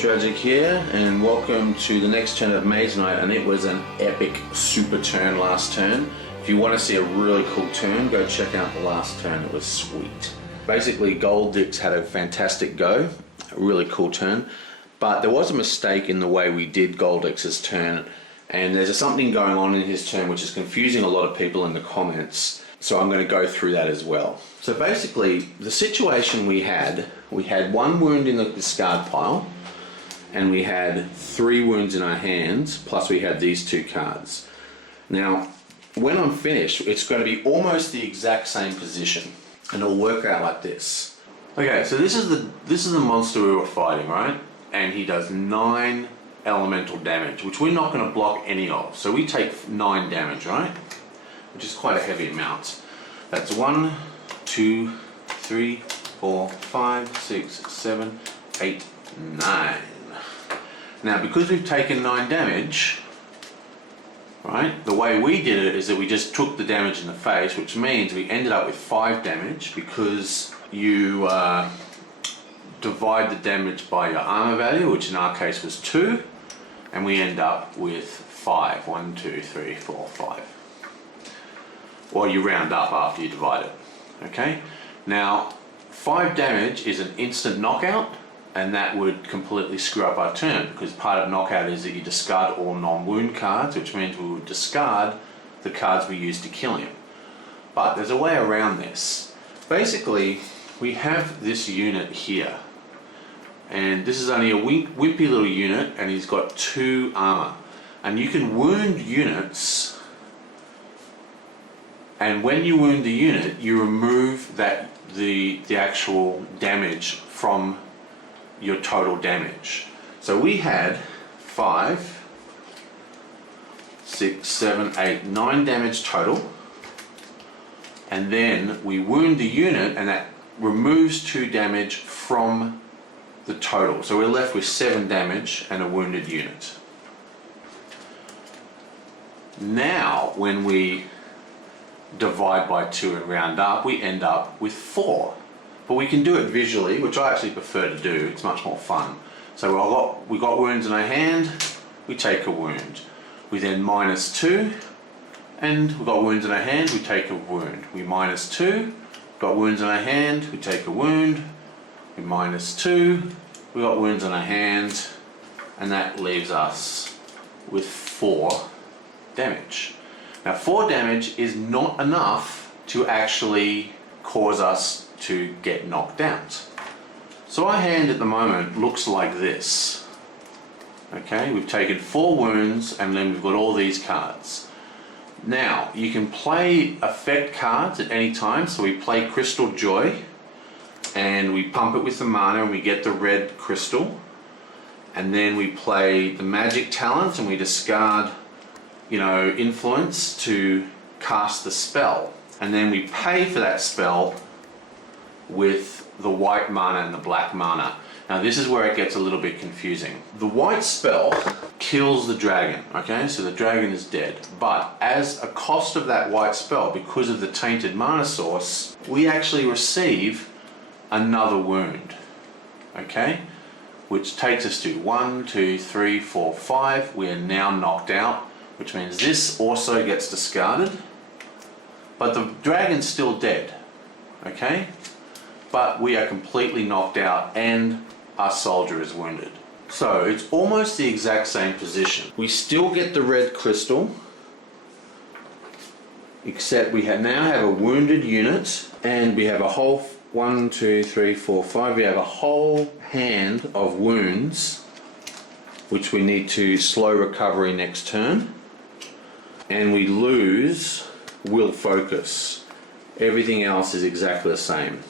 Tragic here, and welcome to the next turn of Mage Night, and it was an epic super turn last turn. If you want to see a really cool turn, go check out the last turn, it was sweet. Basically, Gold Dix had a fantastic go, a really cool turn, but there was a mistake in the way we did Gold Dix's turn, and there's something going on in his turn which is confusing a lot of people in the comments, so I'm going to go through that as well. So basically, the situation we had one wound in the discard pile, and we had 3 wounds in our hands, plus we had these 2 cards. Now, when I'm finished, it's going to be almost the exact same position, and it'll work out like this. Okay, so this is the monster we were fighting, right? And he does 9 elemental damage, which we're not going to block any of. So we take 9 damage, right? Which is quite a heavy amount. That's 1, 2, 3, 4, 5, 6, 7, 8, 9. Now, because we've taken 9 damage, right, the way we did it is that we just took the damage in the face, which means we ended up with 5 damage because you divide the damage by your armor value, which in our case was 2, and we end up with 5. 1, 2, 3, 4, 5. Or you round up after you divide it. Okay? Now, 5 damage is an instant knockout, and that would completely screw up our turn, because part of knockout is that you discard all non-wound cards, which means we would discard the cards we used to kill him. But there's a way around this. Basically, we have this unit here, and this is only a wimpy little unit, and he's got 2 armor. And you can wound units, and when you wound the unit, you remove the actual damage from your total damage. So we had 5, 6, 7, 8, 9 damage total, and then we wound the unit, and that removes 2 damage from the total. So we're left with 7 damage and a wounded unit. Now, when we divide by 2 and round up, we end up with 4. But we can do it visually, which I actually prefer to do. It's much more fun. So we got wounds in our hand, we take a wound. We then minus 2, and we've got wounds in our hand, we take a wound. We minus 2, got wounds in our hand, we take a wound. We minus 2, we got wounds in our hand, and that leaves us with 4 damage. Now, 4 damage is not enough to actually cause us to get knocked out. So our hand at the moment looks like this. Okay, we've taken 4 wounds, and then we've got all these cards. Now, you can play effect cards at any time, so we play Crystal Joy, and we pump it with the mana, and we get the red crystal. And then we play the magic talent, and we discard, influence to cast the spell. And then we pay for that spell with the white mana and the black mana. Now, this is where it gets a little bit confusing. The white spell kills the dragon, okay? So the dragon is dead. But as a cost of that white spell, because of the tainted mana source, we actually receive another wound, okay? Which takes us to 1, 2, 3, 4, 5. We are now knocked out, which means this also gets discarded. But the dragon's still dead, okay? But we are completely knocked out, and our soldier is wounded. So it's almost the exact same position. We still get the red crystal, except we now have a wounded unit, and we have a whole 1, 2, 3, 4, 5. We have a whole hand of wounds, which we need to slow recovery next turn, and we lose will focus. Everything else is exactly the same.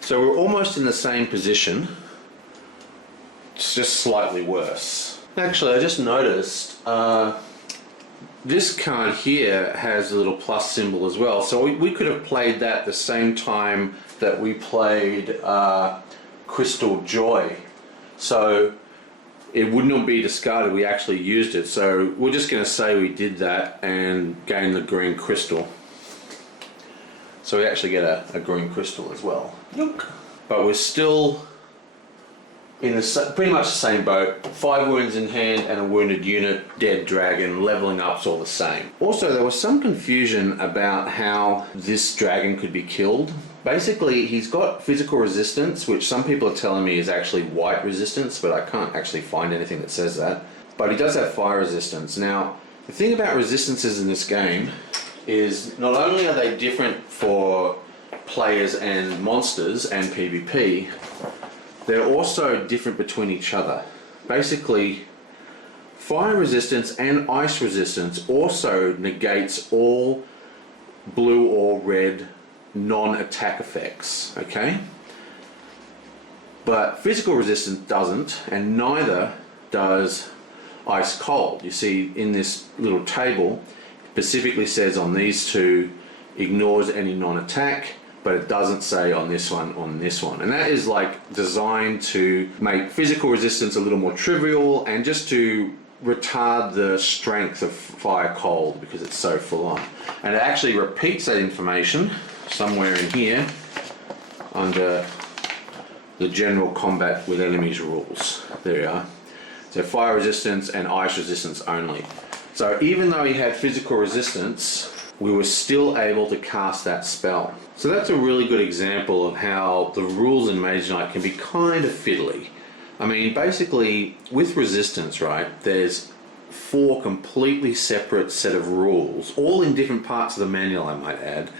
So we're almost in the same position, it's just slightly worse. Actually, I just noticed this card here has a little plus symbol as well, so we could have played that the same time that we played Crystal Joy. So it would not be discarded, we actually used it. So we're just going to say we did that and gain the green crystal. So we actually get a green crystal as well. Look. But we're still in pretty much the same boat. 5 wounds in hand and a wounded unit, dead dragon, leveling up's all the same. Also, there was some confusion about how this dragon could be killed. Basically, he's got physical resistance, which some people are telling me is actually white resistance, but I can't actually find anything that says that. But he does have fire resistance. Now, the thing about resistances in this game is not only are they different for players and monsters and PvP, they're also different between each other. Basically, fire resistance and ice resistance also negates all blue or red non-attack effects, okay? But physical resistance doesn't, and neither does ice cold. You see in this little table, it specifically says on these two, ignores any non-attack, but it doesn't say on this one, And that is like designed to make physical resistance a little more trivial and just to retard the strength of fire cold because it's so full on. And it actually repeats that information somewhere in here under the general combat with enemies rules. There you are. So fire resistance and ice resistance only. So even though he had physical resistance, we were still able to cast that spell. So that's a really good example of how the rules in Mage Knight can be kind of fiddly. I mean, basically, with resistance, right, there's 4 completely separate set of rules, all in different parts of the manual, I might add,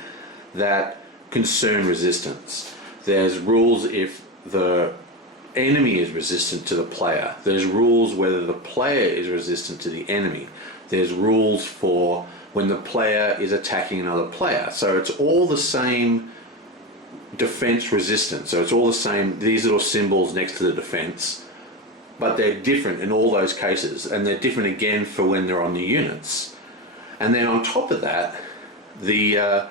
that concern resistance. There's rules if the enemy is resistant to the player. There's rules whether the player is resistant to the enemy. There's rules for when the player is attacking another player. So it's all the same defense resistance. So it's all the same, these little symbols next to the defense, but they're different in all those cases, and they're different again for when they're on the units. And then on top of that, the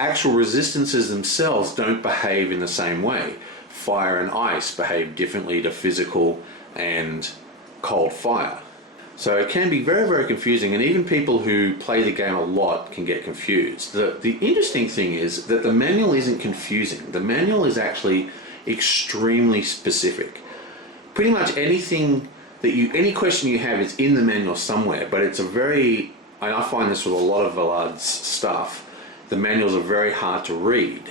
actual resistances themselves don't behave in the same way. Fire and ice behave differently to physical and cold fire. So it can be very, very confusing, and even people who play the game a lot can get confused. The interesting thing is that the manual isn't confusing. The manual is actually extremely specific. Pretty much anything that any question you have is in the manual somewhere, but it's a very, and I find this with a lot of Villard's stuff, the manuals are very hard to read.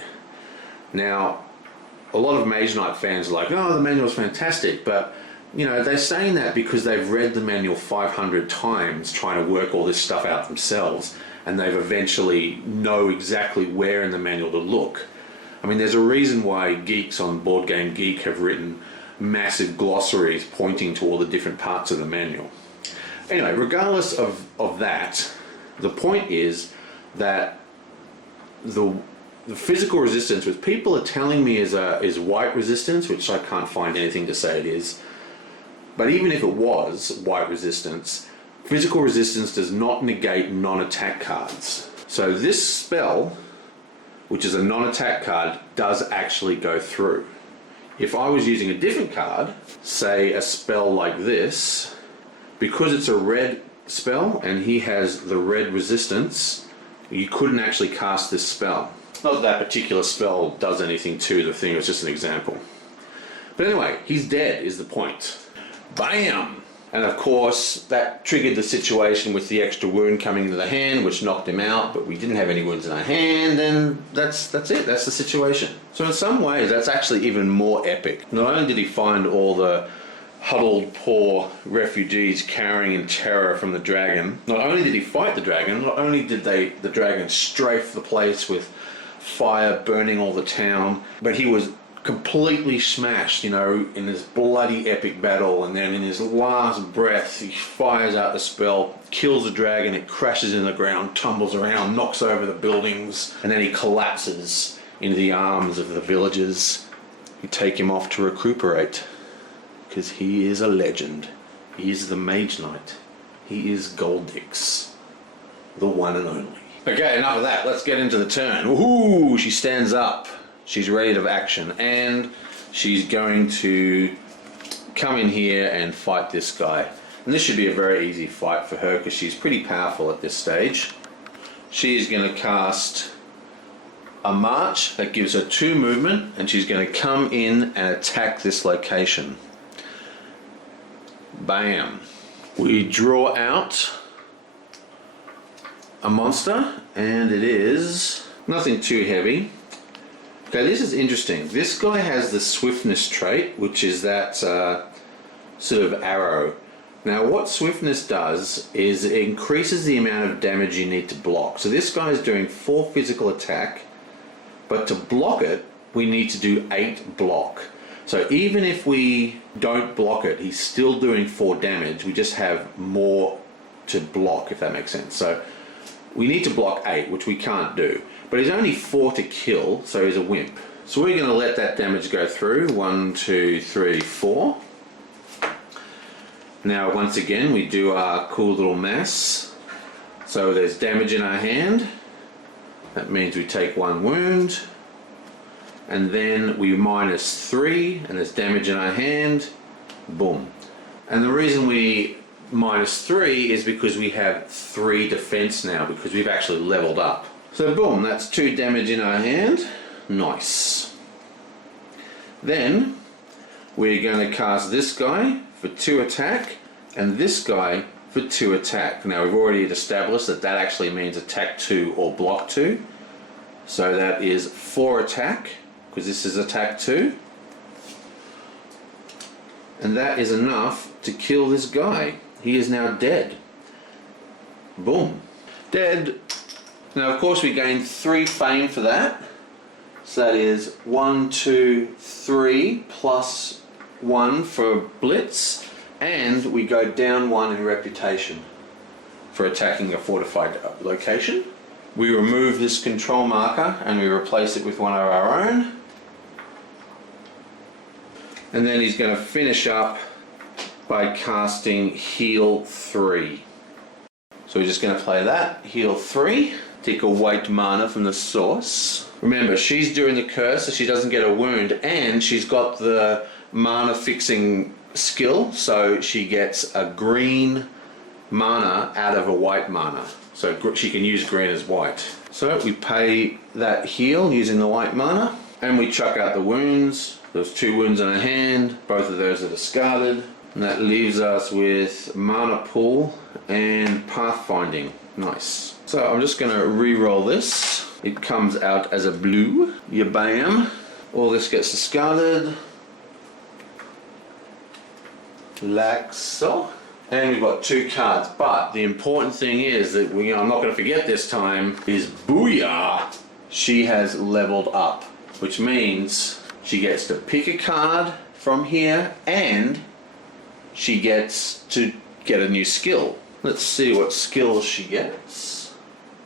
Now, a lot of Mage Knight fans are like, oh, the manual's fantastic, but you know, they're saying that because they've read the manual 500 times trying to work all this stuff out themselves, and they've eventually know exactly where in the manual to look. I mean, there's a reason why geeks on Board Game Geek have written massive glossaries pointing to all the different parts of the manual. Anyway, regardless of that, the point is that the physical resistance, which people are telling me is white resistance, which I can't find anything to say it is, but even if it was white resistance, physical resistance does not negate non-attack cards. So this spell, which is a non-attack card, does actually go through. If I was using a different card, say a spell like this, because it's a red spell and he has the red resistance, you couldn't actually cast this spell. Not that that particular spell does anything to the thing, it's just an example. But anyway, he's dead is the point. Bam! And of course, that triggered the situation with the extra wound coming into the hand, which knocked him out, but we didn't have any wounds in our hand, and that's it, that's the situation. So in some ways, that's actually even more epic. Not only did he find all the huddled poor refugees cowering in terror from the dragon, not only did he fight the dragon, not only did the dragon strafe the place with fire burning all the town, but he was completely smashed, you know, in this bloody epic battle, and then in his last breath he fires out the spell, kills the dragon, it crashes in the ground, tumbles around, knocks over the buildings, and then he collapses into the arms of the villagers who take him off to recuperate, because he is a legend. He is the Mage Knight. He is Goldix, the one and only. Okay, enough of that, let's get into the turn. Woohoo! She stands up. She's ready to action, and she's going to come in here and fight this guy. And this should be a very easy fight for her because she's pretty powerful at this stage. She's going to cast a march that gives her 2 movement, and she's going to come in and attack this location. Bam. We draw out a monster, and it is nothing too heavy. Okay, this is interesting. This guy has the swiftness trait, which is that sort of arrow. Now what swiftness does is it increases the amount of damage you need to block. So this guy is doing 4 physical attack, but to block it, we need to do 8 block. So even if we don't block it, he's still doing 4 damage. We just have more to block, if that makes sense. So we need to block 8, which we can't do. But he's only 4 to kill, so he's a wimp. So we're going to let that damage go through. 1, 2, 3, 4. Now once again we do our cool little mass. So there's damage in our hand. That means we take 1 wound. And then we minus 3, and there's damage in our hand. Boom. And the reason we minus 3 is because we have 3 defense now, because we've actually leveled up. So boom, that's 2 damage in our hand. Nice. Then we're going to cast this guy for 2 attack and this guy for 2 attack. Now we've already established that that actually means attack 2 or block 2. So that is 4 attack, because this is attack 2. And that is enough to kill this guy. He is now dead. Boom. Dead. Now of course we gain 3 fame for that. So that is 1, 2, 3 plus 1 for blitz, and we go down 1 in reputation for attacking a fortified location. We remove this control marker and we replace it with one of our own. And then he's going to finish up by casting heal 3. So we're just going to play that, heal 3, take a white mana from the source. Remember, she's doing the curse, so she doesn't get a wound, and she's got the mana fixing skill, so she gets a green mana out of a white mana. So she can use green as white. So we pay that heal using the white mana, and we chuck out the wounds. There's 2 wounds in her hand, both of those are discarded. And that leaves us with mana pool and pathfinding. Nice. So I'm just going to re-roll this. It comes out as a blue. Ya bam. All this gets discarded. Like so. And we've got 2 cards. But the important thing is that I'm not going to forget this time, is booyah! She has leveled up. Which means she gets to pick a card from here and she gets to get a new skill. Let's see what skills she gets.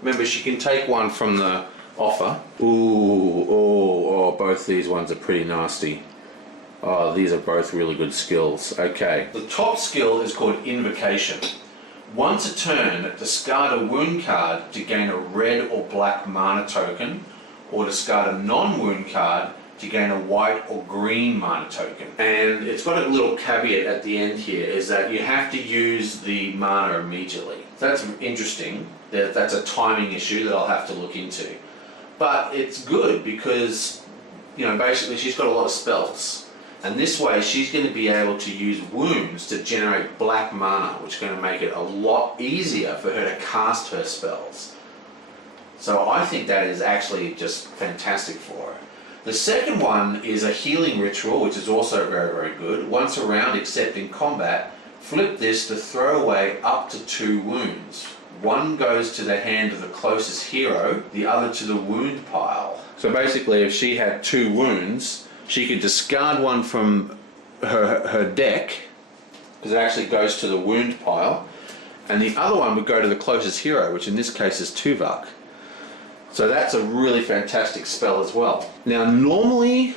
Remember, she can take one from the offer. Oh, both these ones are pretty nasty. Oh, these are both really good skills. Okay. The top skill is called Invocation. Once a turn, discard a wound card to gain a red or black mana token, or discard a non-wound card to gain a white or green mana token. And it's got a little caveat at the end here, is that you have to use the mana immediately. That's interesting. That's a timing issue that I'll have to look into. But it's good because, basically she's got a lot of spells. And this way she's going to be able to use wounds to generate black mana, which is going to make it a lot easier for her to cast her spells. So I think that is actually just fantastic for her. The second one is a healing ritual, which is also very, very good. Once a round, except in combat, flip this to throw away up to 2 wounds. One goes to the hand of the closest hero, the other to the wound pile. So basically, if she had 2 wounds, she could discard one from her deck, because it actually goes to the wound pile, and the other one would go to the closest hero, which in this case is Tuvok. So that's a really fantastic spell as well. Now normally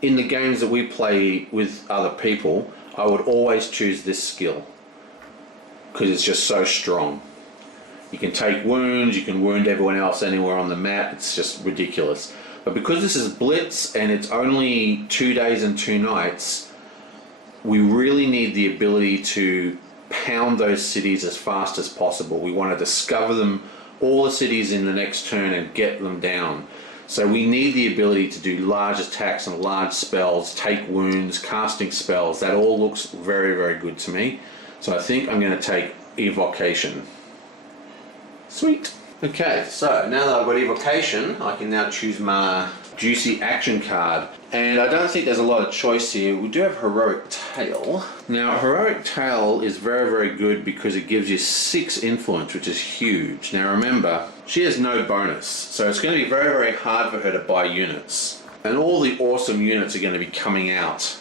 in the games that we play with other people, I would always choose this skill because it's just so strong. You can take wounds, you can wound everyone else anywhere on the map, it's just ridiculous. But because this is Blitz and it's only 2 days and 2 nights, we really need the ability to pound those cities as fast as possible. We want to discover them, all the cities in the next turn, and get them down. So we need the ability to do large attacks and large spells, take wounds, casting spells. That all looks very, very good to me. So I think I'm going to take Evocation. Sweet. Okay, so now that I've got Evocation, I can now choose my juicy action card. And I don't think there's a lot of choice here. We do have Heroic Tale. Now, Heroic Tale is very, very good because it gives you 6 influence, which is huge. Now remember, she has no bonus, so it's going to be very, very hard for her to buy units. And all the awesome units are going to be coming out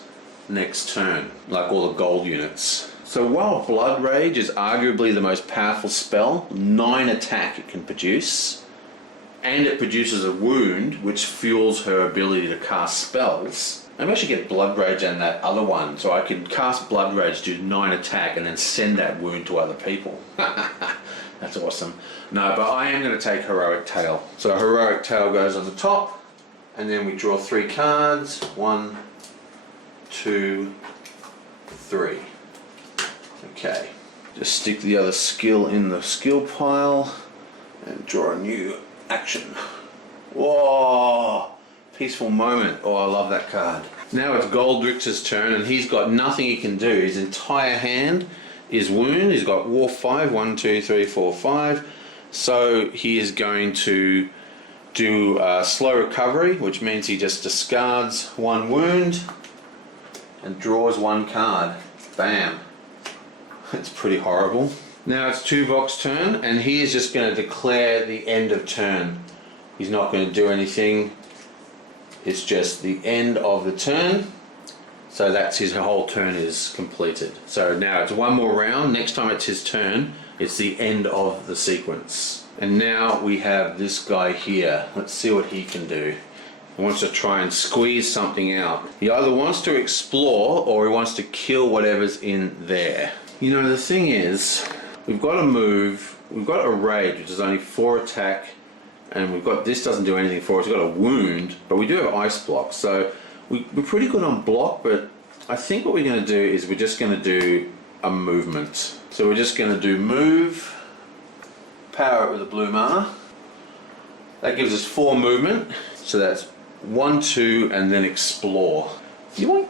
next turn, like all the gold units. So while Blood Rage is arguably the most powerful spell, 9 attack it can produce, and it produces a wound which fuels her ability to cast spells. Maybe I should get Blood Rage and that other one so I can cast Blood Rage, do 9 attack, and then send that wound to other people. That's awesome. No, but I am going to take Heroic Tale. So Heroic Tale goes on the top, and then we draw 3 cards. 1, 2, 3. Okay. Just stick the other skill in the skill pile and draw a new action. Whoa! Peaceful Moment. Oh, I love that card. Now it's Goldrix's turn, and he's got nothing he can do. His entire hand is wound. He's got War 5, 1, 2, 3, 4, 5. So he is going to do slow recovery, which means he just discards 1 wound and draws 1 card. Bam. That's pretty horrible. Now it's Tuvok's turn, and he is just going to declare the end of turn. He's not going to do anything. It's just the end of the turn. So that's his whole turn is completed. So now it's 1 more round. Next time it's his turn, it's the end of the sequence. And now we have this guy here. Let's see what he can do. He wants to try and squeeze something out. He either wants to explore or he wants to kill whatever's in there. You know, the thing is, we've got a move, we've got a rage, which is only 4 attack, and we've got, this doesn't do anything for us, we've got a wound, but we do have ice block, so we're pretty good on block, but I think what we're going to do is we're just going to do a movement. So we're just going to do move, power it with a blue mana. That gives us 4 movement, so that's 1, 2, and then explore. Yoink!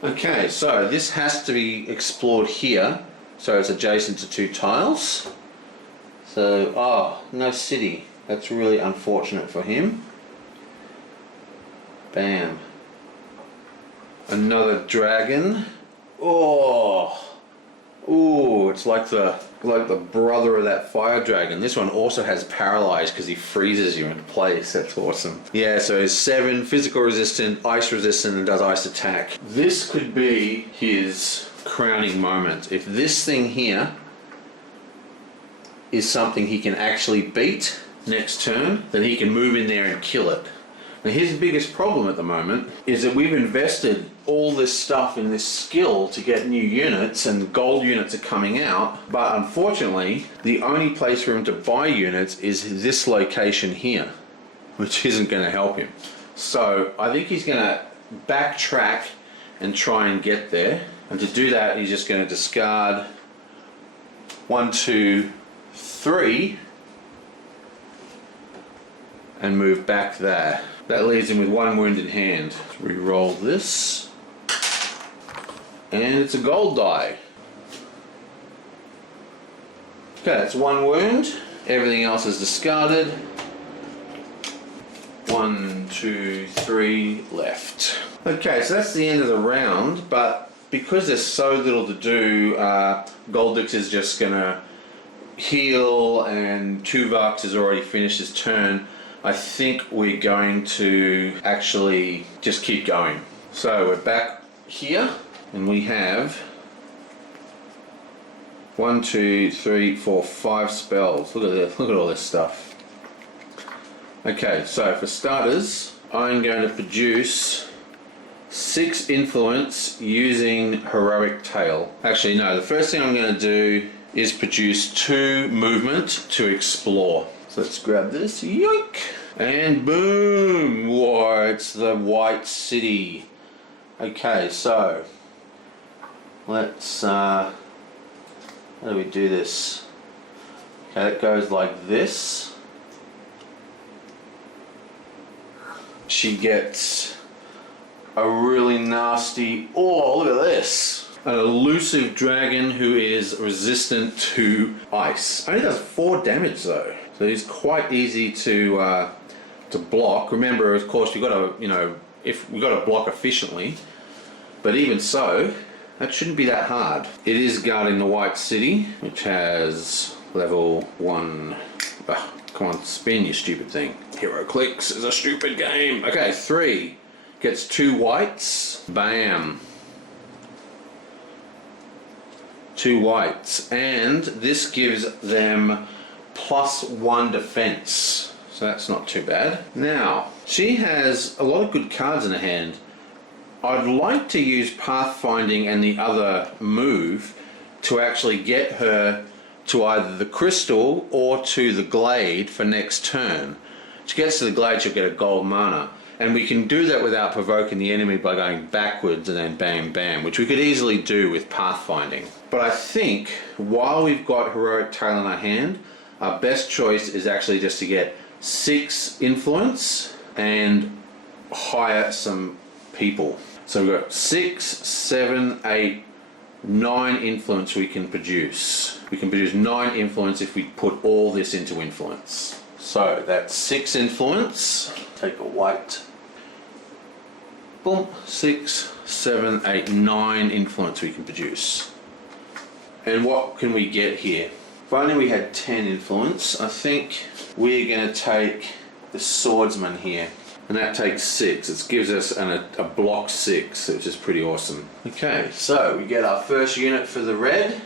Okay, so this has to be explored here. So it's adjacent to 2 tiles. So, oh, no city. That's really unfortunate for him. Bam. Another dragon. Oh, ooh, it's like the brother of that fire dragon. This one also has paralyzed because he freezes you in place. That's awesome. Yeah, so he's 7 physical resistant, ice resistant, and does ice attack. This could be his crowning moment. If this thing here is something he can actually beat next turn, then he can move in there and kill it. Now his biggest problem at the moment is that we've invested all this stuff in this skill to get new units, and gold units are coming out, but unfortunately the only place for him to buy units is this location here, which isn't going to help him. So I think he's going to backtrack and try and get there, and to do that he's just going to discard 1, 2, 3 and move back there. That leaves him with 1 wound in hand. Let's re-roll this. And it's a gold die. Okay, that's 1 wound. Everything else is discarded. 1, 2, 3 left. Okay, so that's the end of the round, but because there's so little to do, Goldix is just gonna heal, and Tuvok has already finished his turn. I think we're going to actually just keep going. So we're back here, and we have 1, 2, 3, 4, 5 spells. Look at this. Look at all this stuff. Okay, so for starters, I'm going to produce 6 influence using Heroic Tale. Actually, no. The first thing I'm going to do is produce 2 movement to explore. So let's grab this. Yoink! And boom! Whoa, it's the White City. Okay, so let's how do we do this? Okay, it goes like this. she gets a really nasty, oh look at this, an elusive dragon who is resistant to ice. Only does 4 damage though, so he's quite easy to block. Remember, of course, you've got to, if we've got to block efficiently, but even so, that shouldn't be that hard. It is guarding the White City, which has level 1. Come on, spin, you stupid thing. Hero Clicks is a stupid game. Okay, 3 gets 2 whites. Bam. 2 whites, and this gives them +1 defense. So that's not too bad. Now, she has a lot of good cards in her hand. I'd like to use Pathfinding and the other move to actually get her to either the crystal or to the glade for next turn. If she gets to the glade, she'll get a gold mana. And we can do that without provoking the enemy by going backwards and then bam bam, which we could easily do with Pathfinding. But I think while we've got Heroic Tale in our hand, our best choice is actually just to get 6 influence and hire some people. So we've got 6, 7, 8, 9 influence we can produce. We can produce 9 influence if we put all this into influence. So that's 6 influence. Take a white. Boom. 6, 7, 8, 9 influence we can produce. And what can we get here? If only we had 10 influence, I think we're going to take the Swordsman here. And that takes 6. It gives us a block 6, which is pretty awesome. Okay, so we get our first unit for the red.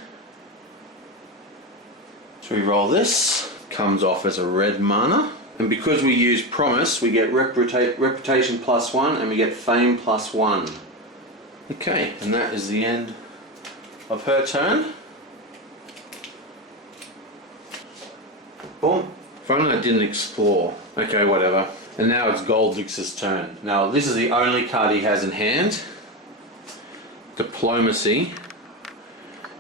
So we roll this. Comes off as a red mana. And because we use Promise, we get Reputation +1 and we get Fame +1. Okay, and that is the end of her turn. Boom. If only I didn't explore. Okay, whatever. And now it's Goldrix's turn. Now this is the only card he has in hand. Diplomacy,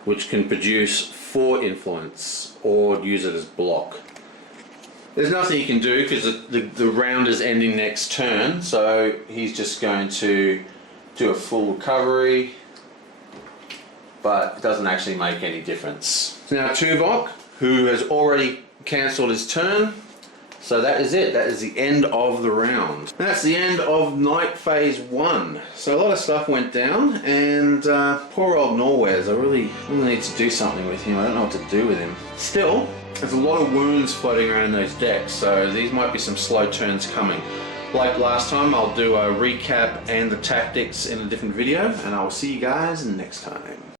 which can produce 4 influence or use it as block. There's nothing he can do because the round is ending next turn, so he's just going to do a full recovery, but it doesn't actually make any difference. So now Tuvok, who has already cancelled his turn. So that is it. That is the end of the round. And that's the end of Night Phase 1. So a lot of stuff went down, and poor old Norwes, I really need to do something with him. I don't know what to do with him. Still, there's a lot of wounds floating around in those decks, so these might be some slow turns coming. Like last time, I'll do a recap and the tactics in a different video, and I'll see you guys next time.